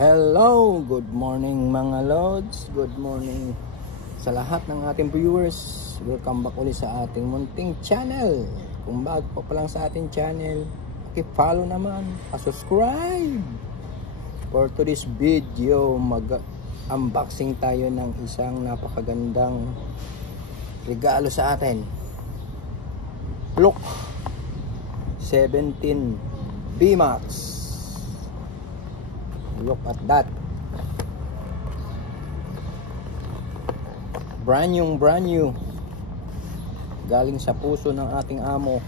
Hello, good morning mga lods. Good morning sa lahat ng ating viewers. Welcome back ulit sa ating munting channel. Kung bago pa lang sa ating channel, i-follow naman, subscribe. For today's video, mag-unboxing tayo ng isang napakagandang regalo sa atin. Look, 17 VMAX. Look at that. Brand new. Galing sa puso ng ating amo.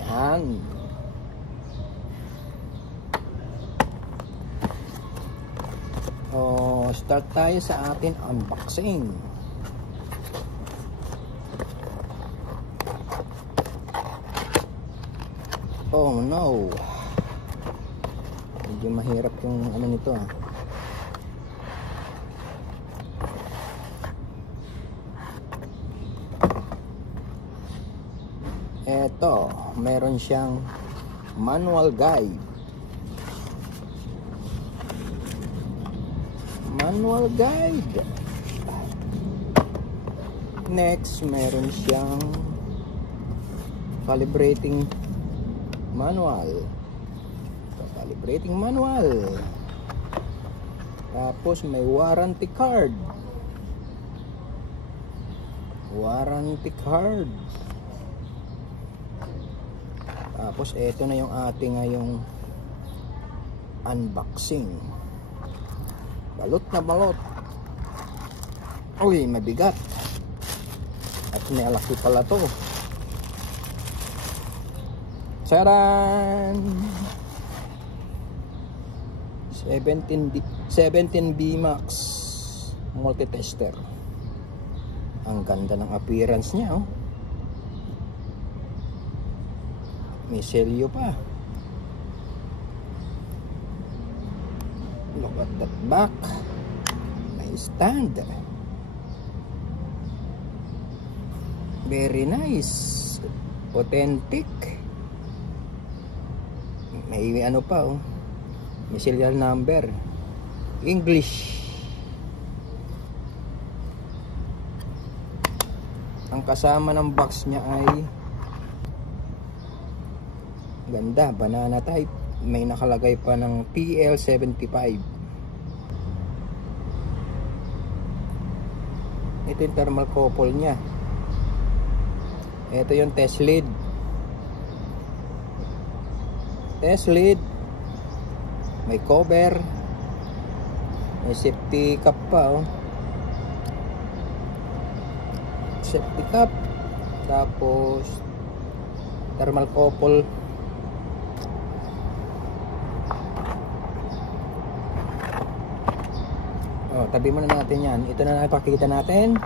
Yan. Start tayo sa ating unboxing. Oh no. Medyo mahirap yung ano nito . Eto, meron siyang manual guide. Next, meron siyang calibrating manual. Tapos may warranty card. Tapos eto na yung ating ngayong unboxing. Balot na balot. Uy, mabigat. At may laki pala to. Charan! 17 VMAX multi-tester. Ang ganda ng appearance niya, May selyo pa. Look at that back. May stand. Very nice. Authentic. May ano pa, May serial number. English. Ang kasama ng box niya ay ganda, banana type. May nakalagay pa ng PL75. Ito yung thermal couple niya. Ito yung test lead. May cover. May safety cap pa, Safety cap. Tapos thermal couple. Tabi muna natin yan. Ito na napakita natin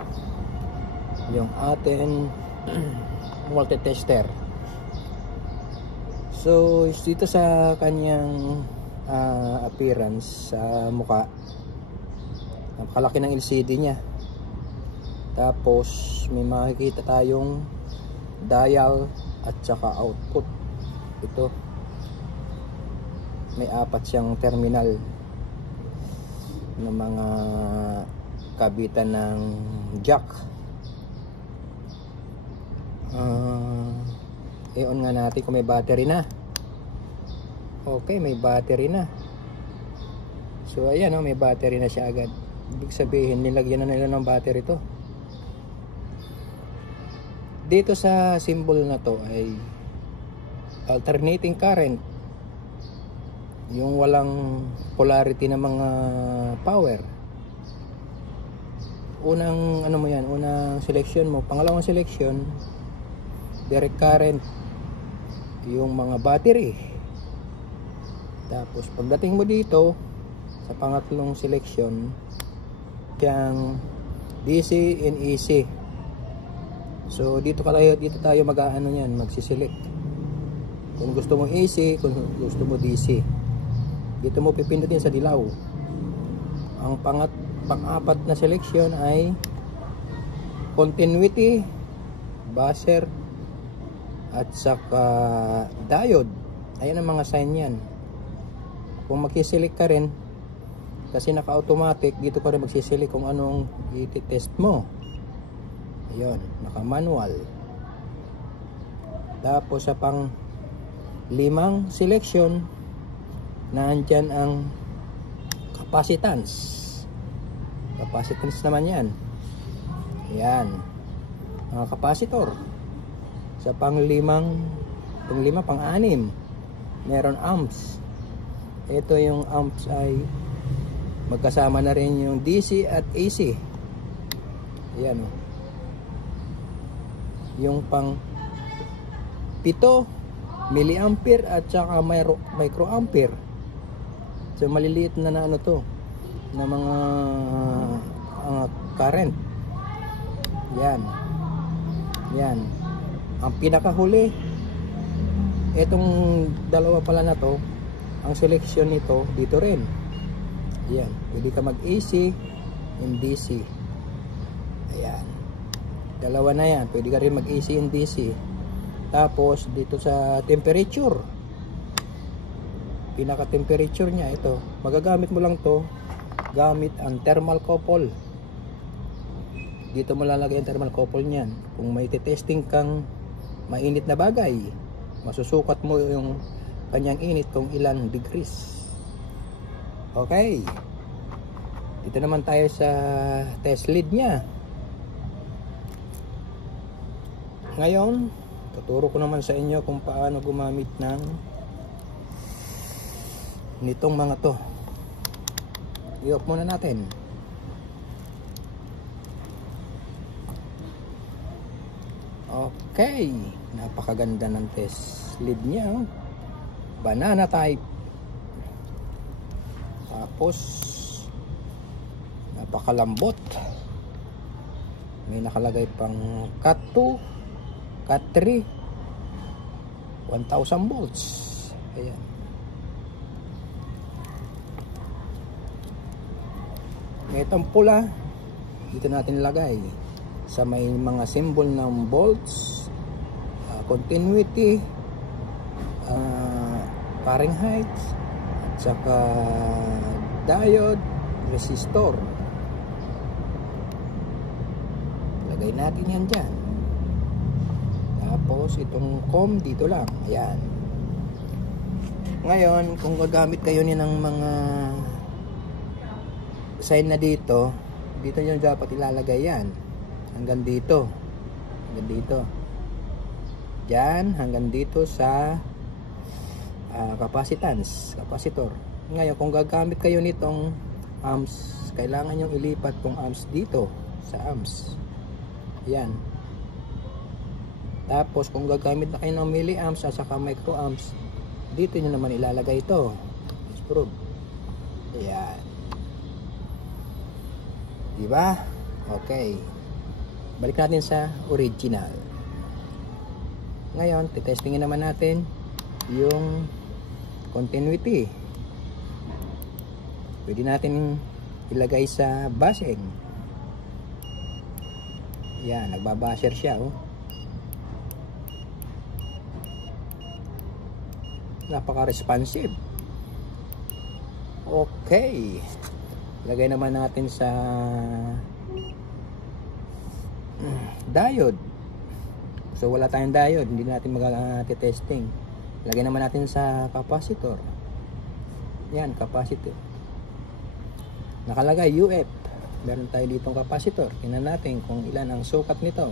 yung ating multi-tester. So dito sa kanyang appearance sa mukha, napakalaki ng LCD nya. Tapos may makikita tayong dial at saka output. Ito may 4 siyang terminal ng mga kabitan ng jack. I-on nga natin kung may battery na. Okay, may battery na. So ayan, may battery na siya agad. Ibig sabihin, nilagyan na nila ng battery to. Dito sa symbol na to ay alternating current. Yung walang polarity ng mga power. Unang ano mo yan, unang selection mo. Pangalawang selection, direct current. Yung mga battery. Tapos pagdating mo dito sa pangatlong selection, yung DC and AC. So dito tayo mag-aano yan, magsiselect. Kung gusto mo AC, kung gusto mo DC. Dito mo pipindutin sa dilaw. Ang pang-apat na selection ay continuity, buzzer, at saka diode. Ayan ang mga sign yan. kung magsiselect ka rin, kasi naka-automatic, dito ka rin magsiselect kung anong i-test mo. Ayun, naka-manual. Tapos sa pang 5 selection, nandyan ang capacitance. Capacitance naman yan. Ayan, mga capacitor. Sa pang 5, pang 6, meron amps. Ito yung amps ay magkasama na rin yung DC at AC. Ayan o. Yung pang 7 milliampere at saka microampere. So maliliit na ano to, na mga current. Yan. Yan. Ang pinakahuli, itong dalawa pala na to, ang selection nito dito rin. Ayan, pwede ka mag-AC and DC. Ayan, dalawa na yan, pwede ka rin mag-AC and DC. Tapos dito sa temperature, pinaka temperature nya ito, magagamit mo lang to gamit ang thermal couple. Dito mo lalagay ang thermal couple nyan. Kung may testing kang mainit na bagay, masusukat mo yung kanyang init kung ilan degrees. Okay, dito naman tayo sa test lead nya. Ngayon, tuturo ko naman sa inyo kung paano gumamit ng nitong mga to. I-off muna natin. Okay, napakaganda ng test lead nya. Banana type. Tapos napakalambot. May nakalagay pang cat 2, cat 3, 1000 volts. Ayan. Itong pula, dito natin lagay sa may mga symbol ng volts, continuity, Fahrenheit, at saka diode, resistor. Lagay natin yan dyan. Tapos itong COM dito lang. Ayan. Ngayon, kung gagamit kayo ni ng mga sign na dito, dito nyo dapat ilalagay yan. Hanggang dito. Hanggang dito. Diyan, hanggang dito sa capacitance, capacitor. Ngayon, kung gagamit kayo nitong amps, kailangan nyo ilipat tong amps dito sa amps. Yan. Tapos, kung gagamit na kayo ng milliamps at saka microamps, dito nyo naman ilalagay ito. Screw. Yan. Diba? Okay. Balik natin sa original. Ngayon, titestingin naman natin yung continuity. Pwede natin ilagay sa bushing. Yan, nagbabasher siya, oh. Napaka-responsive. Okay. Lagay naman natin sa diode. So wala tayong diode, hindi natin mag-testing. Lagay naman natin sa capacitor. Yan, capacitor. Nakalagay UF. Meron tayo ditong capacitor. Tingnan natin kung ilan ang sukat nito.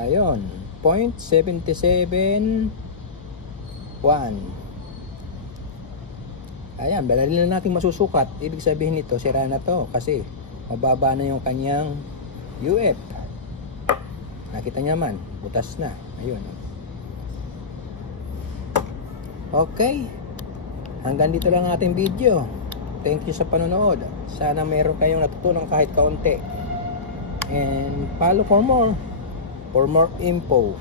Ayun, 0.771. Ayan, dali na natin masusukat. Ibig sabihin nito, sira na to kasi mababa na yung kanyang UF. Nakita niya man, butas na. Ayun. Okay. Hanggang dito lang ating video. Thank you sa panonood. Sana mayroon kayong natutunan kahit kaunti. And follow for more info.